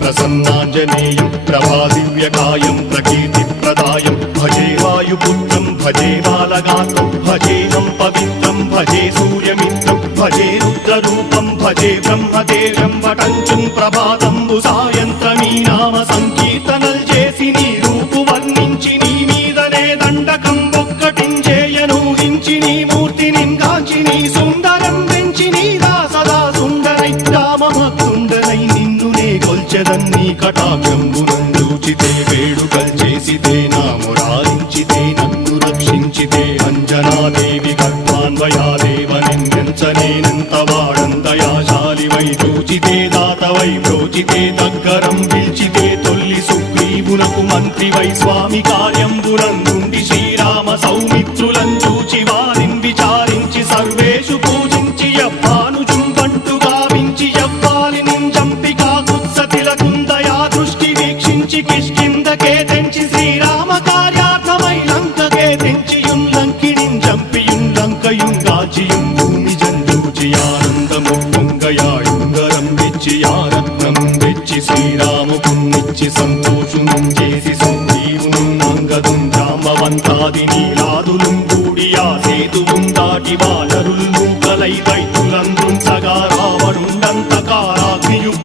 ప్రసన్నాంజనేయం ప్రభాదివ్యకాయం ప్రకీర్తిప్రదాయం భజే వాయుపుత్రం భజే బాలగాత్రం భజేహం పవిత్రం భజే సూర్యమిత్రం భజే రుద్రరూపం భజే బ్రహ్మదేవం వటంచుం ప్రభాతంబు సాయంత్రమీ నామ సంకీర్తనల్ చేసి నీ రూపు వర్ణించి నీ మీదనే దండకం ఒక్కటించేయనూహించి నీ మూర్తిని గాంచి నీ సుందరం పెంచి నీదా సదా సుందరై రామభక్తుండనై నిన్నునే కొల్చెదన్నీ కటాక్షంబునందూచితే వేడుకల్ చేసితే నా మురారించితే నన్ను రక్షించితే అంజనాదేవి గర్భాన్వయాదేవనిందించనేనంత వాడంతయాశాలివై చూచితే దాతవై బ్రోచితే దగ్గరం పిలిచితే తొల్లి సుగ్రీవునకు మంత్రివై స్వామి కార్యంబునందుండి శ్రీరామ సౌమిత్రులం చూచి వారిని విచారించి సర్వేషు పూజించి యవ్వానుజుం బంటు గావించి యవ్వాలి చంపికా కుత్సతిలకుందయా దృష్టి వీక్షించి కిష్కిందకే తెంచి శ్రీరామ కార్యార్థమై లంకకే తెంచియుం లంకిణిం చంపియుం లంకయుం గాచియుం భూమి జందూచి ఆనందము పొంగయాయుంగరం వెచ్చి ఆరత్నం వెచ్చి శ్రీరాముకున్నిచ్చి సంతోషునం చేసి సుగ్రీవును అంగదుం జాంబవంతాది నీలాదులుం కూడి ఆ సేతువుం దాటి